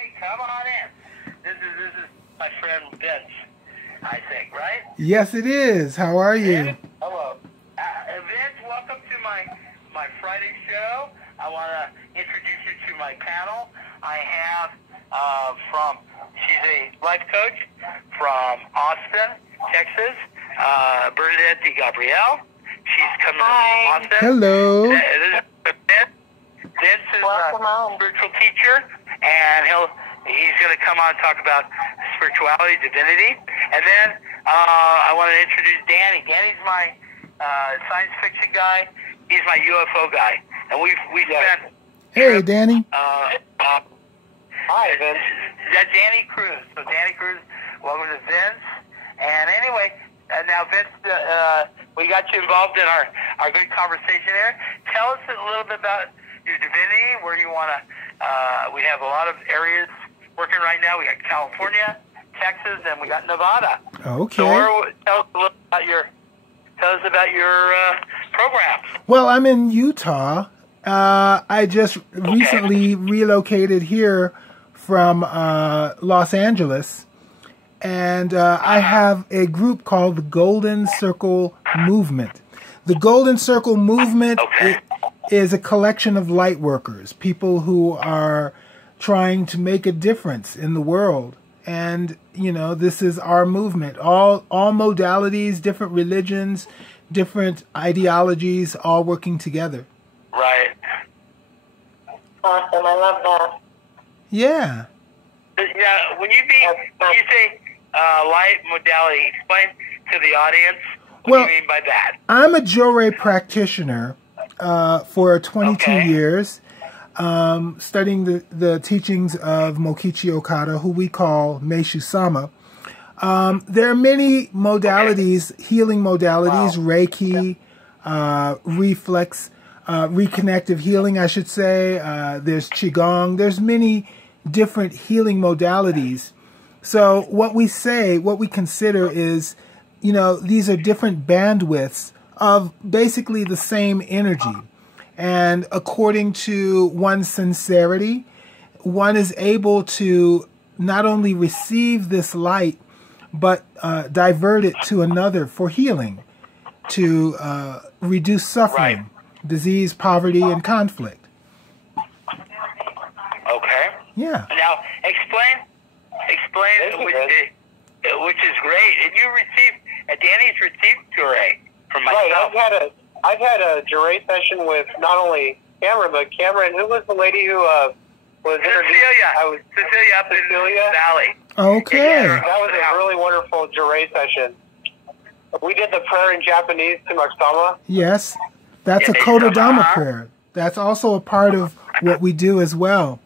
Hey, come on in. This is my friend Vince, I think, right? Yes, it is. How are you? Hello. Vince, welcome to my Friday show. I want to introduce you to my panel. I have she's a life coach from Austin, Texas, Bernadette DeGabrielle. She's coming from Austin. Hello. Vince is a spiritual teacher, and he's going to come on and talk about spirituality, divinity. And then I want to introduce Danny. Danny's my science fiction guy. He's my UFO guy. And we spent... Hey, Danny. Hi, Vince. That's Danny Cruz. So Danny Cruz, welcome to Vince. And anyway, now Vince, we got you involved in our good conversation here. Tell us a little bit about your divinity, where you want to... we have a lot of areas working right now. We got California, Texas, and we got Nevada. Okay. So tell us a little about your program. Well, I'm in Utah. I just recently relocated here from Los Angeles, and I have a group called the Golden Circle Movement. The Golden Circle Movement is a collection of light workers, people who are trying to make a difference in the world. And, you know, this is our movement. All modalities, different religions, different ideologies, all working together. Right. Awesome. I love that. Yeah. Yeah. When you say light modality, explain to the audience what you mean by that. I'm a Johrei practitioner for 22 years, studying the teachings of Mokichi Okada, who we call Meishu-sama. There are many modalities, healing modalities, Reiki, reflex, reconnective healing, I should say. There's Qigong. There's many different healing modalities. So what we consider is, you know, these are different bandwidths of basically the same energy. And according to one's sincerity, one is able to not only receive this light, but divert it to another for healing, to reduce suffering, disease, poverty, and conflict. Okay. Yeah. Now, explain, which is great. And you Danny's received Johrei from myself. Right, I've had a Johrei session with not only Cameron, but Cameron, who was the lady who was introduced? Cecilia up in the valley. Okay. That was a really wonderful Johrei session. We did the prayer in Japanese to Maksama. Yes. That's a Kododama prayer. That's also a part of what we do as well.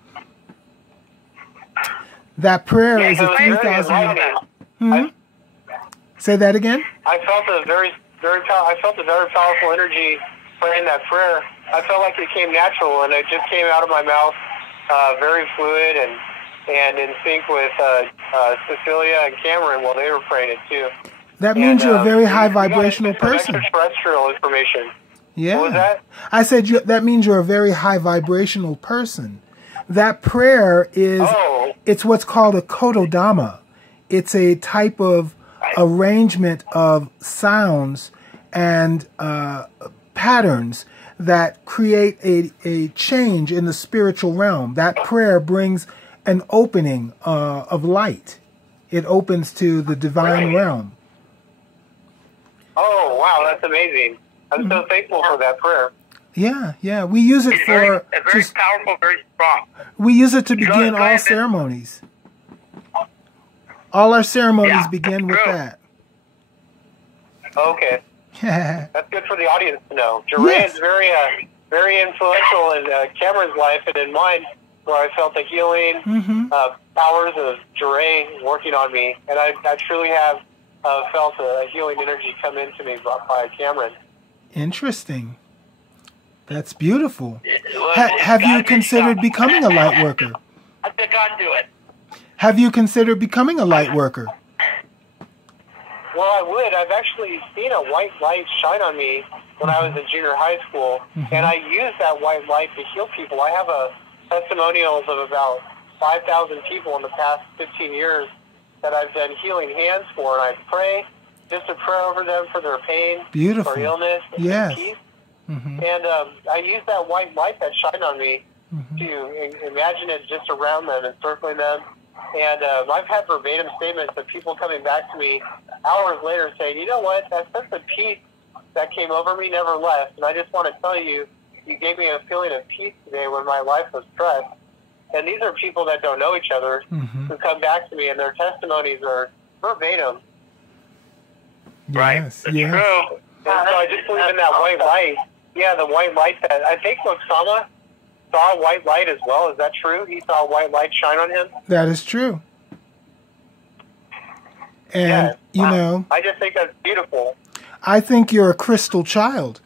That prayer is a 3,000... Say that again? I felt a very powerful energy praying that prayer. I felt like it came natural, and it just came out of my mouth very fluid and in sync with Cecilia and Cameron while they were praying it too. That means you're a very high vibrational person. Extraterrestrial information. Yeah. What was that? I said that means you're a very high vibrational person. That prayer is, it's what's called a Kododama. It's a type of arrangement of sounds and patterns that create a change in the spiritual realm. That prayer brings an opening of light. It opens to the divine realm. Oh, wow, that's amazing. I'm so thankful for that prayer. Yeah. We use it very powerful, very strong. We use it to begin all ceremonies. All our ceremonies begin with that. Okay. That's good for the audience to know. Johrei is very influential in Cameron's life and in mine, where I felt the healing powers of Johrei working on me. And I truly have felt a healing energy come into me brought by Cameron. Interesting. That's beautiful. Have you considered becoming a light worker? I think I'd do it. Have you considered becoming a light worker? Well, I would. I've actually seen a white light shine on me when I was in junior high school, and I used that white light to heal people. I have testimonials of about 5,000 people in the past 15 years that I've done healing hands for, and I pray just to pray over them for their pain, for illness, and peace. Mm-hmm. And I use that white light that shined on me to imagine it just around them and circling them. And I've had verbatim statements of people coming back to me hours later saying, you know what, that sense of peace that came over me never left. And I just want to tell you, you gave me a feeling of peace today when my life was stressed. And these are people that don't know each other who come back to me, and their testimonies are verbatim. Right. That's true. And so I just believe in that white light. Yeah, the white light that I think Osama saw a white light as well. Is that true? He saw a white light shine on him? That is true. And, you know, I just think that's beautiful. I think you're a crystal child.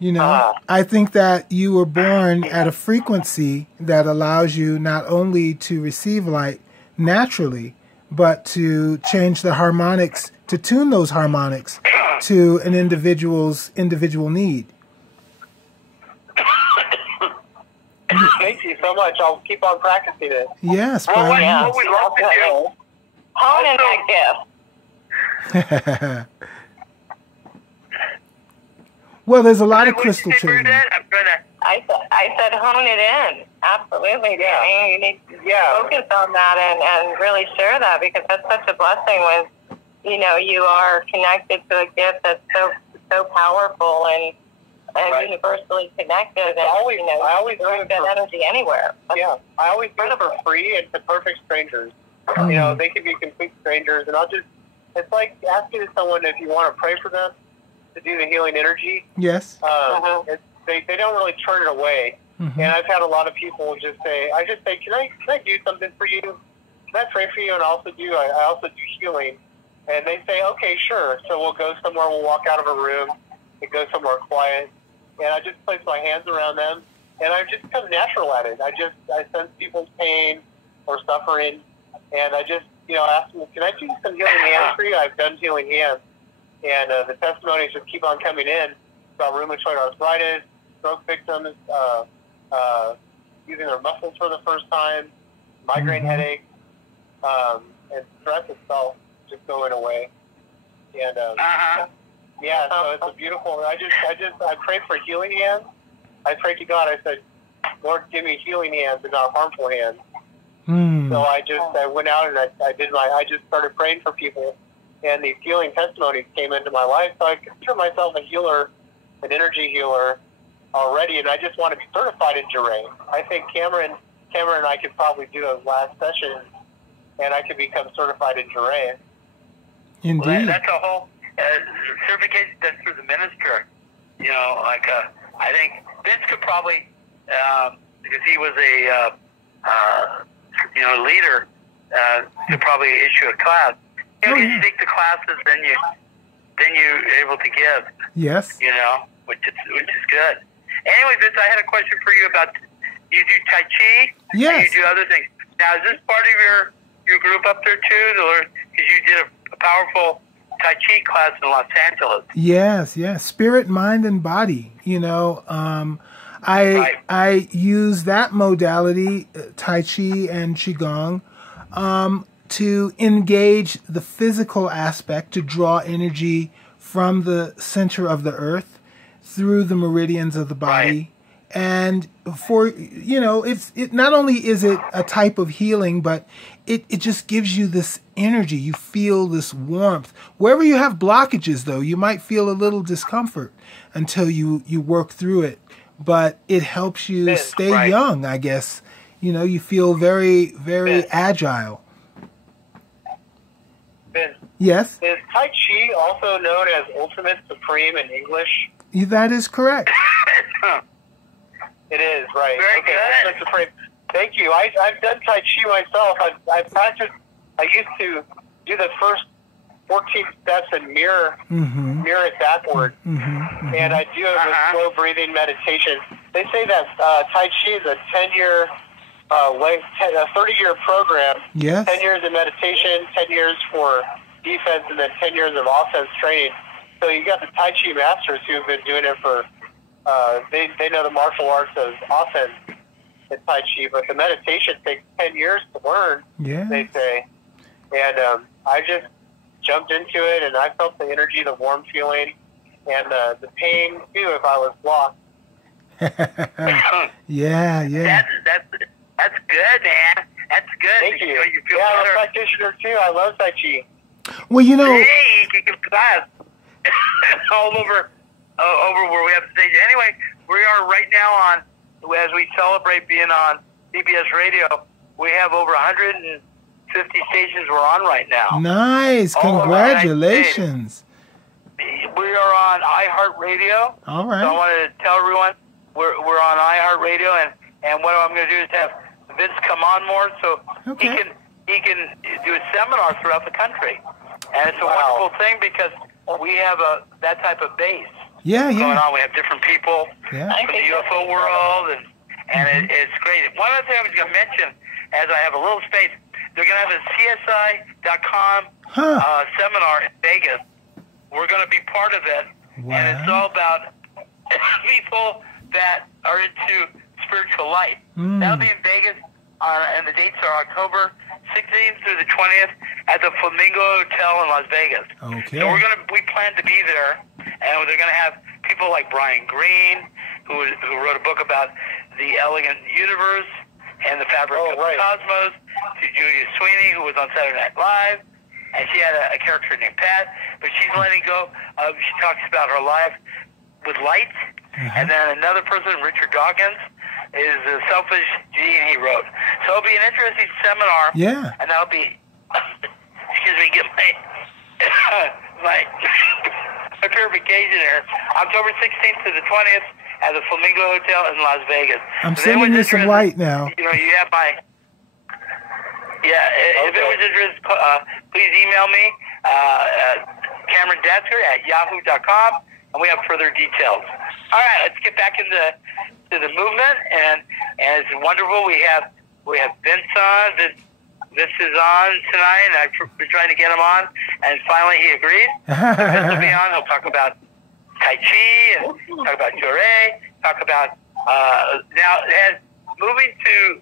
You know, I think that you were born at a frequency that allows you not only to receive light naturally, but to change the harmonics, to tune those harmonics to an individual's individual need. Thank you so much. I'll keep on practicing it. Yes. Well, what we love to do, hone in that gift. Well, there's a lot of crystal children. I said hone it in. Absolutely. Yeah. You need to focus on that and really share that, because that's such a blessing when, you know, you are connected to a gift that's so powerful and universally connected. And, I always bring that energy anywhere. I always do it for free and to perfect strangers. You know, they can be complete strangers, and it's like asking someone if you want to pray for them to do the healing energy. Yes. They don't really turn it away. And I've had a lot of people just say, can I do something for you? Can I pray for you? And I also do healing. And they say, okay, sure. So we'll go somewhere, we'll walk out of a room and go somewhere quiet. And I just place my hands around them, and I just become natural at it. I sense people's pain or suffering, and I just, ask them, can I do some healing hands for you? I've done healing hands. And the testimonies just keep on coming in about rheumatoid arthritis, stroke victims, using their muscles for the first time, migraine headaches, and stress itself just going away. And so it's a beautiful. I prayed for healing hands. I prayed to God. I said, Lord, give me healing hands and not harmful hands. So I went out and I just started praying for people. And these healing testimonies came into my life, so I consider myself a healer, an energy healer already, and I just want to be certified in Johrei. I think Cameron and I could probably do a last session, and I could become certified in Johrei. Indeed. Well, that's a whole certification done through the minister. I think Vince could probably, because he was a leader, could probably issue a class. You take the classes, then you're able to give. Yes. Which is good. Anyway, Vince, I had a question for you about, you do Tai Chi? Yes. And you do other things. Now, is this part of your group up there too? Or because you did a powerful Tai Chi class in Los Angeles? Yes. Spirit, mind, and body. I use that modality, Tai Chi and Qigong, to engage the physical aspect, to draw energy from the center of the earth through the meridians of the body. And for, it not only is it a type of healing, but it just gives you this energy. You feel this warmth. Wherever you have blockages, though, you might feel a little discomfort until you work through it. But it helps you stay young, I guess. You feel very, very agile. Vince, yes? Is Tai Chi also known as Ultimate Supreme in English? That is correct. It is, right. Very good. Ultimate Supreme. Thank you. I've done Tai Chi myself. I've practiced. I used to do the first 14 steps and mirror it backward. And I do it with slow breathing meditation. They say that Tai Chi is a 10-year a 30-year program, 10 years of meditation, 10 years for defense, and then 10 years of offense training. So you got the Tai Chi masters who've been doing it for, they know the martial arts of offense. in Tai Chi, but the meditation takes 10 years to learn, they say. And I just jumped into it, and I felt the energy, the warm feeling, and the pain, too, if I was lost. Yeah. That's good, man. That's good. Thank you. You feel I'm better. a practitioner, too. I love Tai Chi. Well, you know... Hey, you can give class all over where we have the stage. Anyway, we are right now on, as we celebrate being on CBS Radio, we have over 150 stations we're on right now. Nice. Congratulations. We are on iHeartRadio. All right. So I wanted to tell everyone we're on iHeartRadio, and what I'm going to do is have Vince come on more so he can do a seminar throughout the country. And it's a wonderful thing because we have that type of base going on. We have different people from the UFO world, and it's great. One other thing I was going to mention, as I have a little space, they're going to have a CSI.com seminar in Vegas. We're going to be part of it, and it's all about people that are into spiritual light. That'll be in Vegas, and the dates are October 16th through the 20th at the Flamingo Hotel in Las Vegas. Okay. So we plan to be there, and they're going to have people like Brian Greene, who wrote a book about the elegant universe and the fabric of the cosmos, to Julia Sweeney, who was on Saturday Night Live, and she had a character named Pat, but she's letting go. She talks about her life with light, and then another person, Richard Dawkins, is The Selfish Gene, he wrote. So it'll be an interesting seminar. Yeah. And that'll be, excuse me, get my purification here. October 16th to the 20th at the Flamingo Hotel in Las Vegas. I'm sending you some light now. You know, you have my... Yeah, if it was interested, please email me, Cameron Datsker at yahoo.com, and we have further details. All right, let's get back into the movement, and it's wonderful. We have Vince on. Vince is on tonight, and I've been trying to get him on, and finally he agreed. Vince will be on. He'll talk about Tai Chi, and talk about Johrei, talk about now. Moving to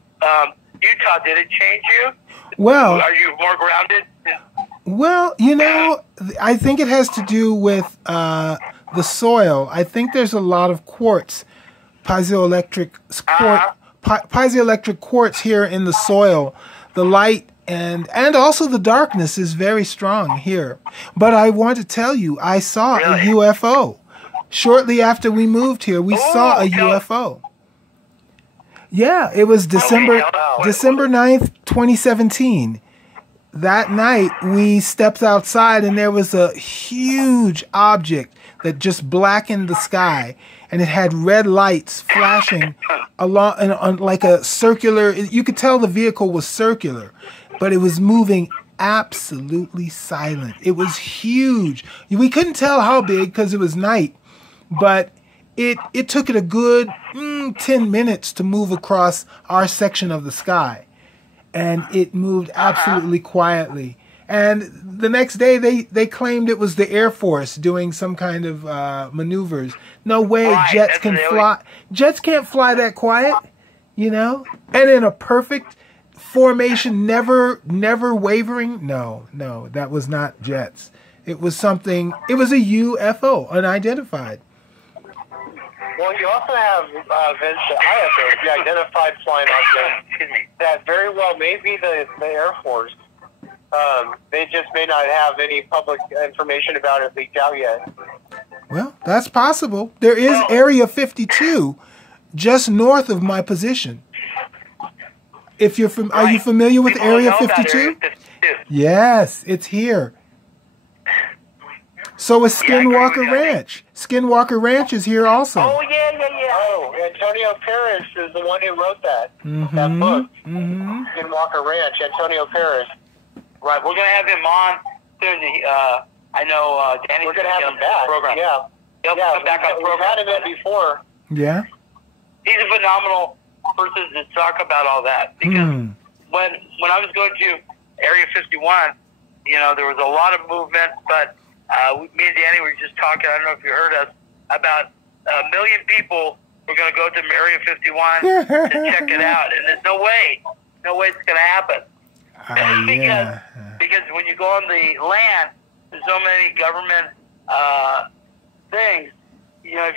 Utah, did it change you? Well, are you more grounded? Well, you know, I think it has to do with the soil. I think there's a lot of quartz, pizeolectric quartz here in the soil. The light and also the darkness is very strong here. But I want to tell you, I saw a UFO. Shortly after we moved here, we saw a UFO. Yeah, it was December 9th, 2017. That night, we stepped outside, and there was a huge object that just blackened the sky, and it had red lights flashing along, on like a circular. You could tell the vehicle was circular, but it was moving absolutely silent. It was huge. We couldn't tell how big because it was night, but it took it a good 10 minutes to move across our section of the sky. And it moved absolutely quietly. And the next day, they claimed it was the Air Force doing some kind of maneuvers. No way, jets can fly. Jets can't fly that quiet, you know? And in a perfect formation, never wavering. No, that was not jets. It was something, it was a UFO, unidentified. Well, you also have, Vince, the identified flying object that very well may be the Air Force. They just may not have any public information about it leaked out yet. Well, that's possible. There is Area 52 just north of my position. If you're are you familiar with Area 52? Yes, it's here. So is Skinwalker Ranch. Skinwalker Ranch is here also. Oh, yeah. Oh, Antonio Paris is the one who wrote that book. Skinwalker Ranch, Antonio Paris. Right, we're going to have him on soon. I know Danny's we're going to have him back. Program. Yeah. He'll come back on the program. We've had him in before. Yeah. He's a phenomenal person to talk about all that. Because when I was going to Area 51, you know, there was a lot of movement, but me and Danny were just talking, I don't know if you heard us, about 1 million people we're going to go to Area 51 to check it out. And there's no way it's going to happen. Because when you go on the land, there's so many government things. You know, if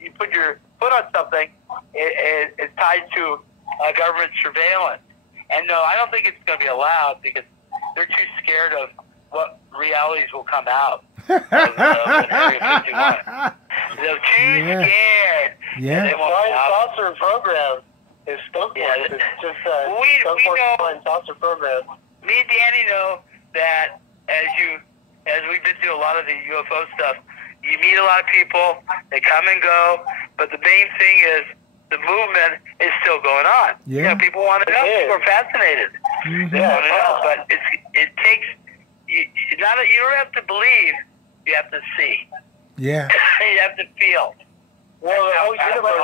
you put your foot on something, it's tied to government surveillance. And no, I don't think it's going to be allowed because they're too scared of what realities will come out of Area 51. They're too scared. Yeah. The flying saucer program is Stokeworth. It's just Stokeworth saucer program. Me and Danny know that as we've been through a lot of the UFO stuff, you meet a lot of people, they come and go, but the main thing is the movement is still going on. Yeah. You know, people want to know. People are fascinated. They want to know, but it takes you don't have to believe, you have to see. Yeah. You have to feel. Well, the whole universe,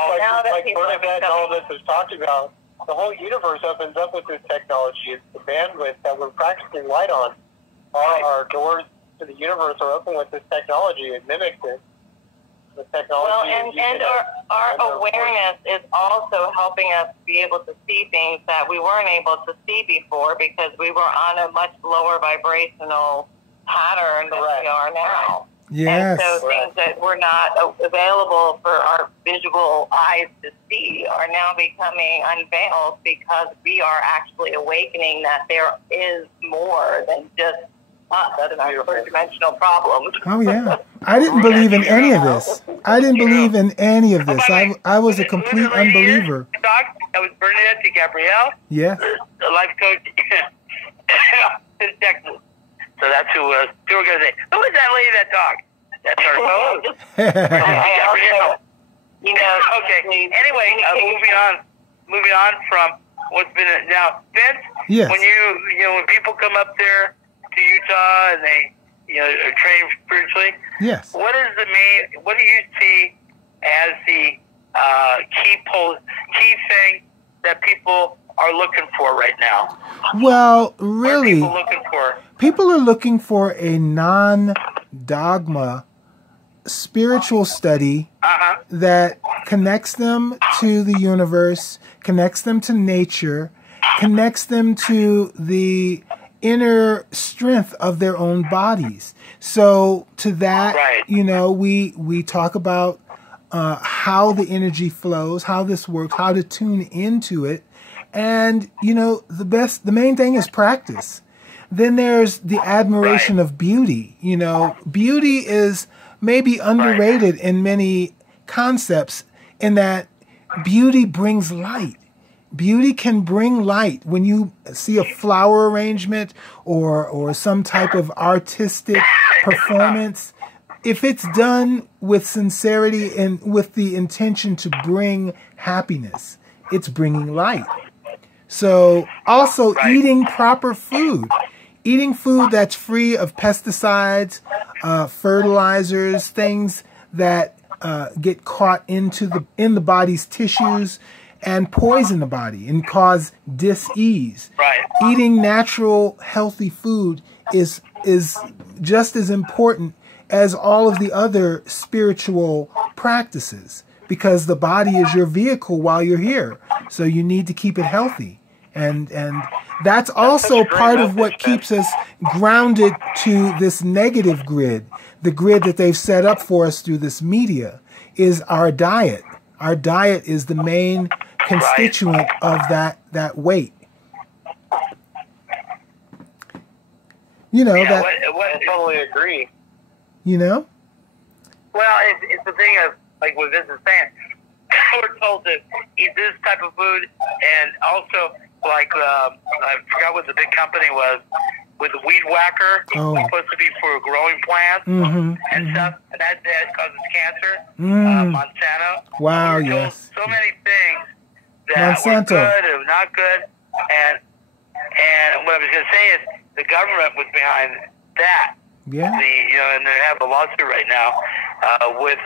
like Bernadette and all this has talked about, the whole universe opens up with this technology. It's the bandwidth that we're practicing light on. Our doors to the universe are open with this technology. It mimics it. The technology. Well, and our awareness is also helping us be able to see things that we weren't able to see before because we were on a much lower vibrational pattern than we are now. Yes. And so things that were not available for our visual eyes to see are now becoming unveiled because we are actually awakening that there is more than just us and our four-dimensional problems. Oh, yeah. I didn't believe in any of this. I didn't believe in any of this. I was a complete unbeliever. That was Bernadette Gabrielle. Yeah. The life coach in Texas. So that's who people were going to say, who is that lady that talked? That's our co-host. Okay. Anyway, moving on from what's been now, Vince. Yes. When when people come up there to Utah and they are trained spiritually. Yes. What do you see as the key thing that people are looking for right now? Well, really, what are people looking for? People are looking for a non-dogma spiritual study that connects them to the universe, connects them to nature, connects them to the inner strength of their own bodies. So to that, we talk about how the energy flows, how this works, how to tune into it. And, the main thing is practice. Then there's the admiration of beauty. Beauty is maybe underrated in many concepts in that beauty brings light. Beauty can bring light. When you see a flower arrangement or some type of artistic performance, if it's done with sincerity and with the intention to bring happiness, it's bringing light. So also eating proper food. Eating food that's free of pesticides, fertilizers, things that get caught in the body's tissues and poison the body and cause dis-ease. Eating natural, healthy food is just as important as all of the other spiritual practices because the body is your vehicle while you're here. So you need to keep it healthy. And that's also part of what keeps us grounded to this negative grid. The grid that they've set up for us through this media is our diet. Our diet is the main constituent of that weight. I totally agree. Well, it's the thing of, like what Vince is saying, we're told to eat this type of food, and also, like, I forgot what the big company was, with the weed whacker, supposed to be for growing plants and stuff, and that causes cancer. Monsanto. Wow, yes. So many things that were good and not good, and what I was going to say is the government was behind that. Yeah. And they have a lawsuit right now with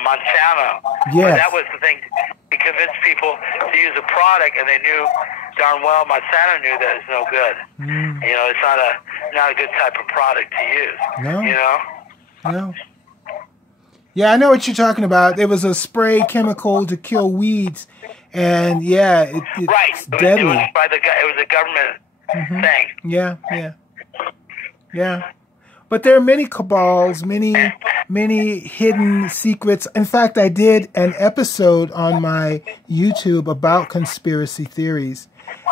Monsanto. Yes. But that was the thing to convince people to use a product, and they knew darn well Monsanto knew that it's no good. It's not a good type of product to use. No. No. Yeah, I know what you're talking about. There was a spray chemical to kill weeds, and yeah, it's deadly. It was a government thing. Yeah. But there are many cabals, many hidden secrets. In fact, I did an episode on my YouTube about conspiracy theories.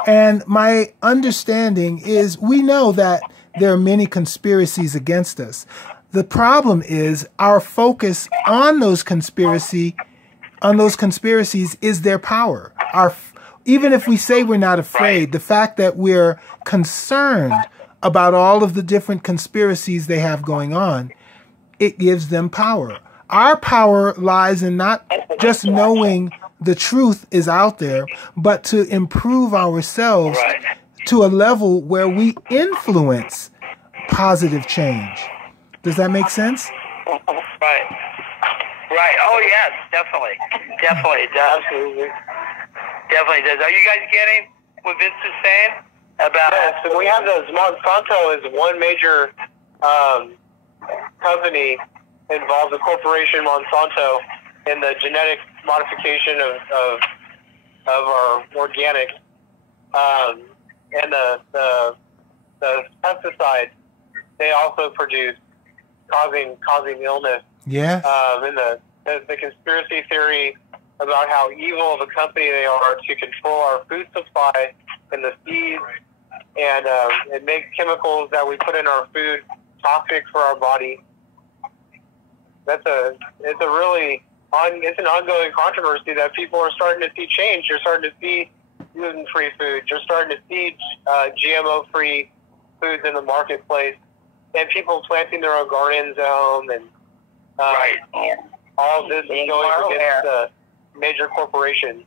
And my understanding is we know that there are many conspiracies against us. The problem is our focus on those conspiracies is their power. Even if we say we're not afraid, the fact that we're concerned about all of the different conspiracies they have going on, it gives them power. Our power lies in not just knowing the truth is out there, but to improve ourselves to a level where we influence positive change. Does that make sense? Right. Oh, yes, definitely. Definitely it does. Absolutely. Definitely does. Are you guys getting what Vince is saying about... Yes, and we have those. Monsanto is one major company involved, the corporation Monsanto, in the genetic modification of our organics. And the pesticides they also produce causing illness. Yes. And the conspiracy theory about how evil of a company they are to control our food supply and the seeds, and it makes chemicals that we put in our food toxic for our body. It's an ongoing controversy that people are starting to see change. You're starting to see gluten-free food. You're starting to see GMO-free foods in the marketplace, and people planting their own gardens at home, and all of this is going against the major corporations.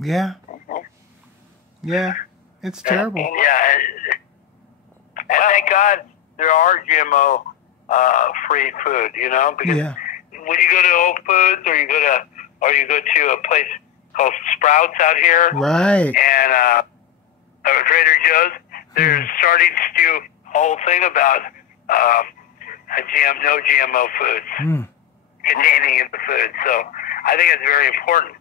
Yeah. Yeah. It's terrible. Yeah. And thank God there are GMO free food, because when you go to Whole Foods or you go to a place called Sprouts out here, right, and Trader Joe's, they're starting to do a whole thing about no GMO foods containing in the food. So I think it's very important.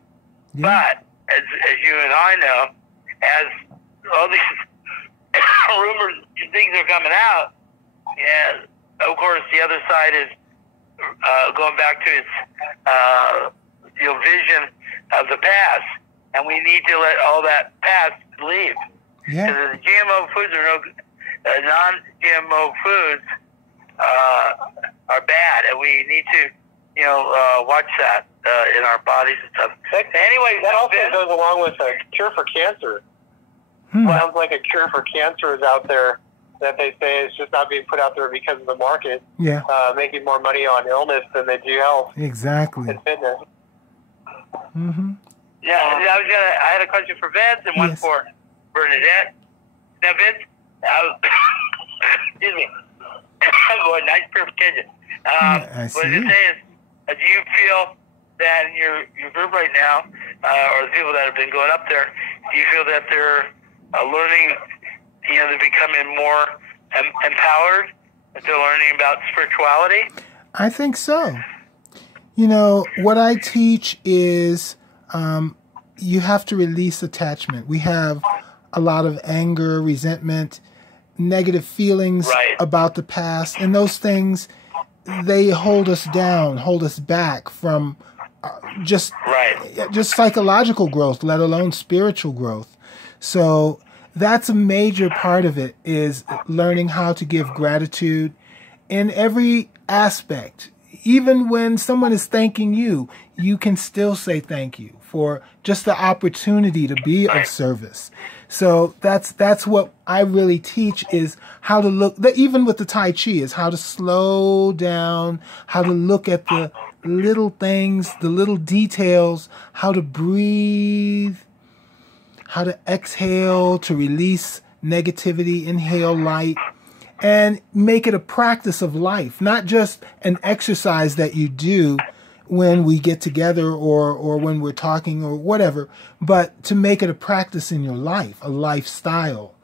Yeah. But as you and I know, as all these rumors and things are coming out, and of course the other side is going back to its vision of the past, and we need to let all that past leave. Yeah. Because the GMO foods non-GMO foods are bad, and we need to watch that in our bodies and stuff. Anyway, that also goes along with a cure for cancer. Sounds like a cure for cancer is out there that they say is just not being put out there because of the market. Yeah. Making more money on illness than they do health. Exactly. And fitness. Yeah, I had a question for Vince and one for Bernadette. Now, Vince, excuse me. Boy, nice purification. What I was going to say is, do you feel that in your group right now, or the people that have been going up there, do you feel that they're learning, they're becoming more empowered, that they're learning about spirituality? I think so. What I teach is you have to release attachment. We have a lot of anger, resentment, negative feelings about the past, and those things, they hold us down, hold us back from just psychological growth, let alone spiritual growth. So that's a major part of it, is learning how to give gratitude in every aspect. Even when someone is thanking you, you can still say thank you for just the opportunity to be of service. So that's what I really teach, is how to look, even with the TaiChi, is how to slow down, how to look at the little things, the little details, how to breathe, how to exhale, to release negativity, inhale light, and make it a practice of life, not just an exercise that you do when we get together or when we're talking or whatever, but to make it a practice in your life, a lifestyle,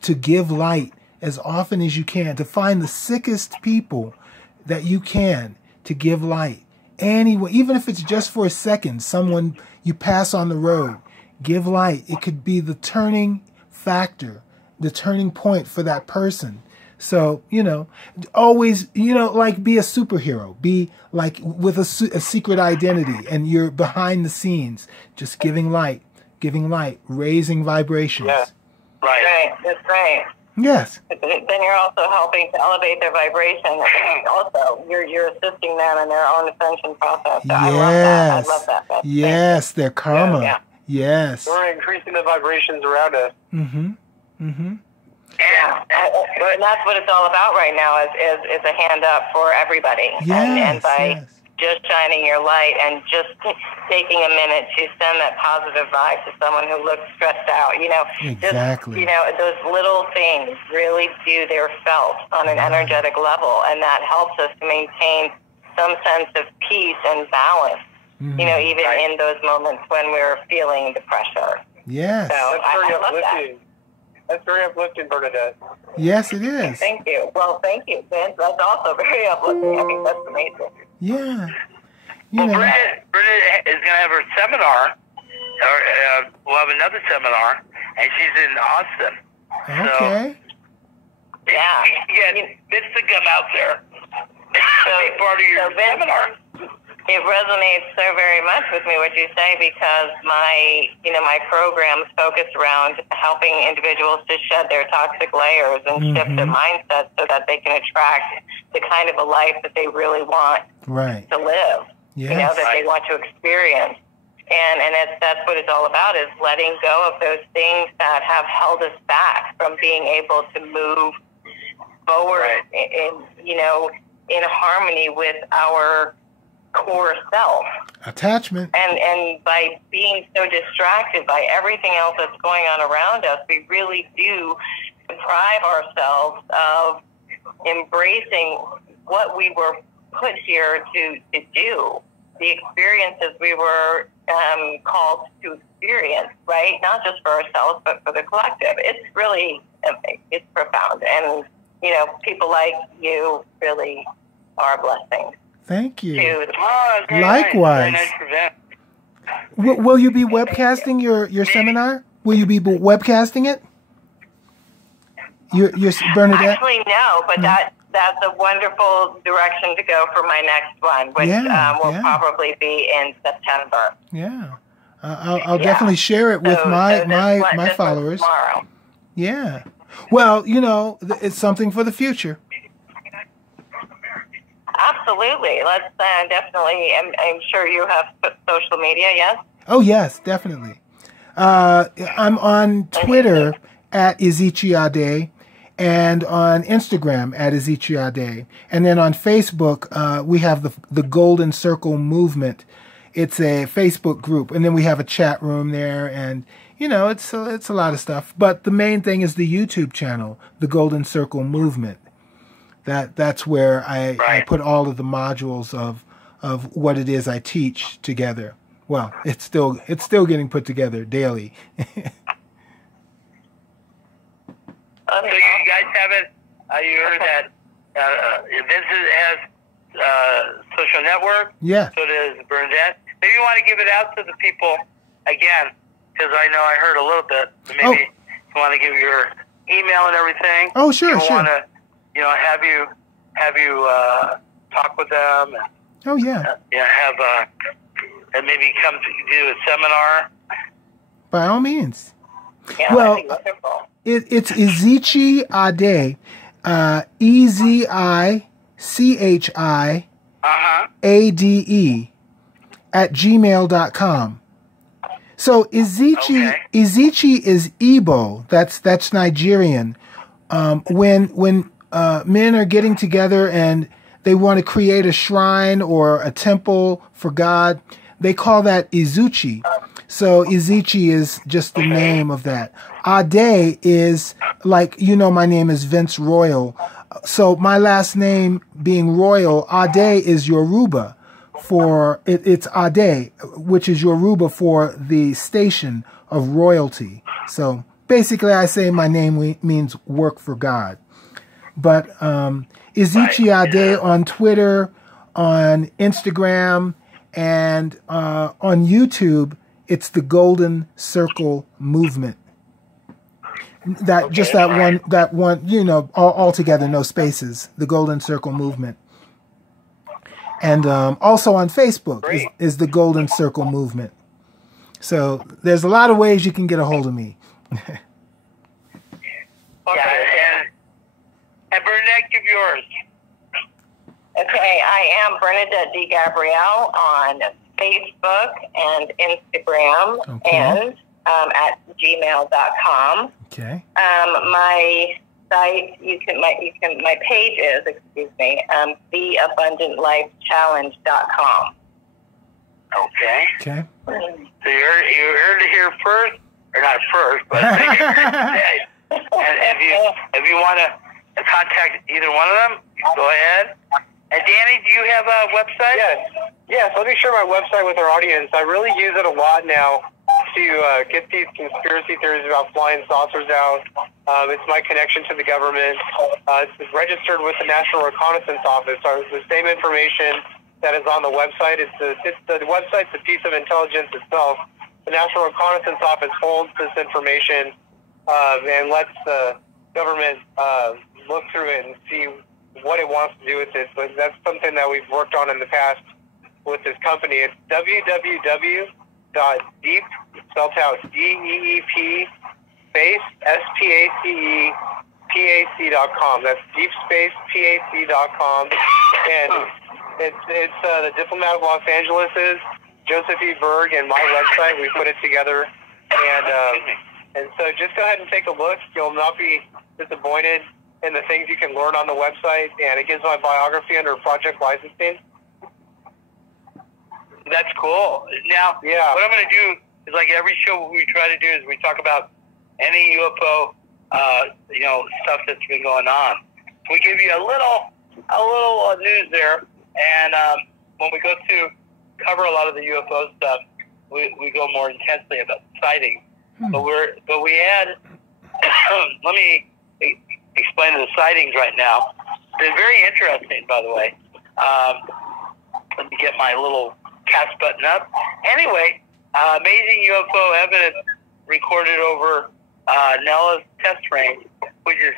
to give light as often as you can, to find the sickest people that you can, to give light. Anyway, even if it's just for a second, someone you pass on the road, give light. It could be the turning factor, the turning point for that person. So, you know, always, you know, like be a superhero, be like with a secret identity, and you're behind the scenes, just giving light, raising vibrations. Yeah. Right. That's right. Yes. Then you're also helping to elevate their vibration. Also, you're assisting them in their own ascension process. So Yes. I love that. Yes, their karma. Yeah. Yes. We're increasing the vibrations around us. Mm-hmm. Mm-hmm. Yeah, and that's what it's all about right now is a hand up for everybody. Yes, and by just shining your light and just taking a minute to send that positive vibe to someone who looks stressed out. You know, exactly. Just, you know, those little things really do their felt on an energetic level, and that helps us to maintain some sense of peace and balance. Mm-hmm. You know, even in those moments when we're feeling the pressure. Yes. So I love that. That's very uplifting, Bernadette. Yes, it is. Thank you. Well, thank you, Vince. That's also very uplifting. I think that's amazing. Yeah. Well, Bernadette is going to have her seminar, or we'll have another seminar, and she's in Austin. Okay. So, yeah, Vince to come out there. Be part of your seminar. It resonates so very much with me what you say, because my programs focus around helping individuals to shed their toxic layers and shift their mindset so that they can attract the kind of a life that they really want to live. Yes. You know, that they want to experience. And that's what it's all about, is letting go of those things that have held us back from being able to move forward in harmony with our core self. Attachment. And by being so distracted by everything else that's going on around us, we really do deprive ourselves of embracing what we were put here to do, the experiences we were called to experience, right? Not just for ourselves, but for the collective. It's really, it's profound. And, you know, people like you really are a blessing. Thank you. Likewise. Nice. Will you be webcasting your seminar? Will you be webcasting it? Your Bernadette? Actually, no, but that's a wonderful direction to go for my next one, which will probably be in September. Yeah. I'll definitely share it with my followers. Tomorrow. Yeah. Well, you know, it's something for the future. Absolutely. Let's definitely, I'm sure you have social media, yes? Oh, yes, definitely. I'm on Twitter at Ezichiade, and on Instagram at Ezichiade. And then on Facebook, we have the Golden Circle Movement. It's a Facebook group. And then we have a chat room there, and, you know, it's a lot of stuff. But the main thing is the YouTube channel, the Golden Circle Movement. That's where I put all of the modules of what it is I teach together. Well, it's still getting put together daily. So you guys haven't? You heard that Vincent has social network. Yeah. So does Bernadette. Maybe you want to give it out to the people again, because I know I heard a little bit. So maybe you want to give your email and everything. Oh, sure, sure. Want to, you know, have you talk with them. Oh, yeah. Have and maybe come to do a seminar. By all means. Yeah, well, it's Ezichiade, EZICHIADE @gmail.com. So Ezichi is Igbo. That's Nigerian. When men are getting together and they want to create a shrine or a temple for God, they call that Izuchi. So Ezichi is just the name of that. Ade is, like, you know, my name is Vince Royal. So my last name being Royal, Ade is Yoruba for, it's Ade, which is Yoruba for the station of royalty. So basically I say my name means work for God. But Ezichiade on Twitter, On Instagram and on YouTube, it's the Golden Circle Movement. That just that one, you know, all together, no spaces. The Golden Circle Movement. And also on Facebook is the Golden Circle Movement. So there's a lot of ways you can get a hold of me. And Bernadette, give yours. Okay, I am Bernadette D. Gabrielle on Facebook and Instagram and at gmail.com. Okay. My site, my page is, theabundantlifechallenge.com. Okay. Okay. So you heard it here first, or not first, but and if you want to contact either one of them, go ahead. And Danny, do you have a website? Yes. Let me share my website with our audience. I really use it a lot now to get these conspiracy theories about flying saucers out. It's my connection to the government. It's registered with the National Reconnaissance Office. So the same information that is on the website. The website's a piece of intelligence itself. The National Reconnaissance Office holds this information and lets the government look through it and see what it wants to do with it. But that's something that we've worked on in the past with this company. It's www.deep, spelled out DEEP, space, SPACEPAC.com. That's deepspacepac.com. And it's the Diplomat of Los Angeles, Joseph E. Berg, and my website. We put it together. And so just go ahead and take a look. You'll not be disappointed in the things you can learn on the website. And it gives my biography under project licensing. That's cool. Now, what I'm going to do is, like every show, what we try to do is we talk about any UFO, stuff that's been going on. So we give you a little news there, and when we go to cover a lot of the UFO stuff, we go more intensely about sightings. But we add. Let me explain the sightings right now. They're very interesting, by the way. Let me get my little cast button up. Anyway, amazing UFO evidence recorded over Nella's test range, which is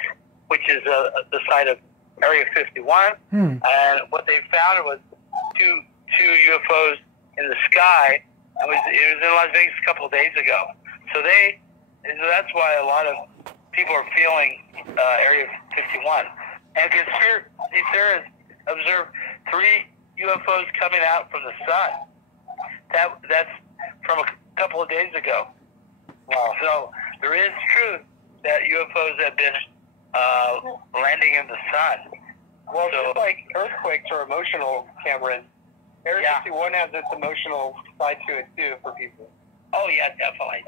the site of Area 51. And what they found was two UFOs in the sky. It was in Las Vegas a couple of days ago. So that's why a lot of people are feeling Area 51. And conspiracy theorists observed 3 UFOs coming out from the sun. That's from a couple of days ago. Wow. So there is truth that UFOs have been landing in the sun. Well, just like earthquakes are emotional, Cameron, Area 51 has this emotional side to it too for people. Oh yeah, definitely.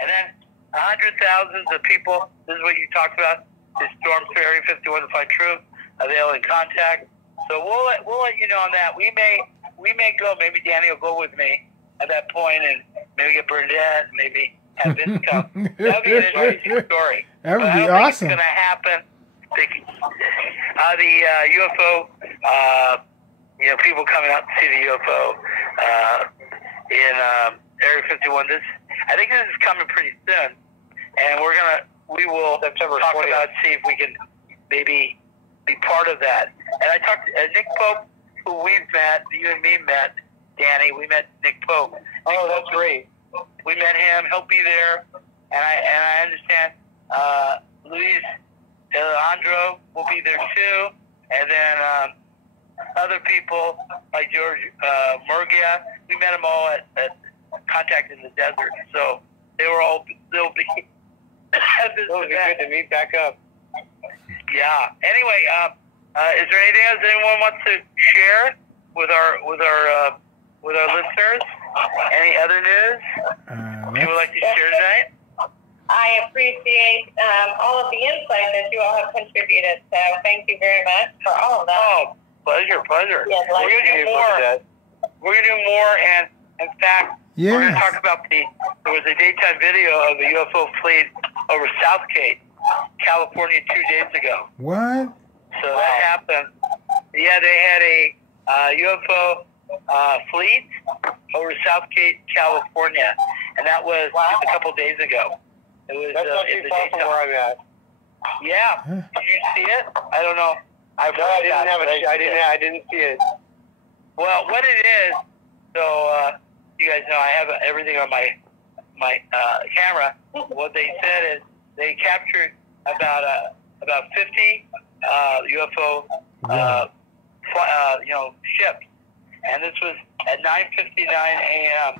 And then hundreds of thousands of people. This is what you talked about. They stormed through Area 51 to find truth. They are in contact. So we'll let you know on that. We may go. Maybe Danny will go with me at that point, and maybe get Bernadette, and maybe have Vince come. That'd be an interesting story. That would be awesome. awesome. It's going to happen. The UFO, people coming out to see the UFO in Area 51. I think this is coming pretty soon, and we will September talk 20th. about, see if we can maybe be part of that. And I talked to Nick Pope, who we've met, you and me met, Danny. We met Nick Pope. Oh, that's great. We met him. He'll be there, and I understand Luis Alejandro will be there too, and then other people like George Murgia. We met them all at Contact in the Desert, so they'll be at this It'll be good to meet back up. Yeah. Anyway, is there anything else anyone wants to share with our listeners? Any other news you would like to share tonight? I appreciate all of the insight that you all have contributed. So thank you very much for all of that. Oh, pleasure. Yes, We're going to do more. We're going to do more, and in fact, we're going to talk about there was a daytime video of a UFO fleet over Southgate, California 2 days ago. What? So that happened. Yeah, they had a UFO fleet over South California, and that was just a couple days ago. It was That's not too far from where I'm at. Yeah. Did you see it? I don't know. I didn't see it. Well, what it is, so you guys know I have everything on my camera. What they said is they captured about 50 UFO ships, and this was at 9:59 a.m.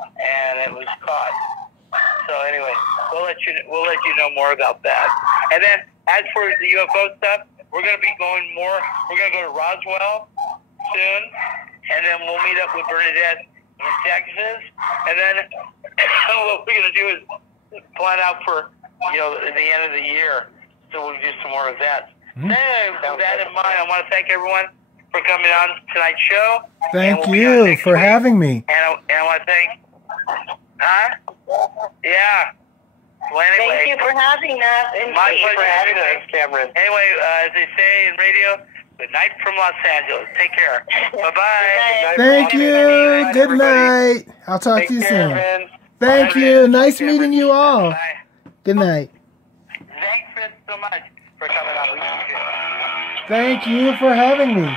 and it was caught. So anyway, we'll let you know more about that. And then as for the UFO stuff, we're going to be going more. We're going to go to Roswell soon, and then we'll meet up with Bernadette in Texas. And then what we're going to do is plan out for the end of the year. So we'll do some more events. With that in mind, I want to thank everyone for coming on tonight's show. Thank you for having me. And I want to thank. Yeah. Well, anyway, thank you for having us. My pleasure for having us, Cameron. Anyway, as they say in radio, good night from Los Angeles. Take care. Bye-bye. Thank you. Good night. I'll talk to you soon. Thank you. Nice meeting you all. Good night. Thanks, Chris, so much for coming on. Thank you for having me.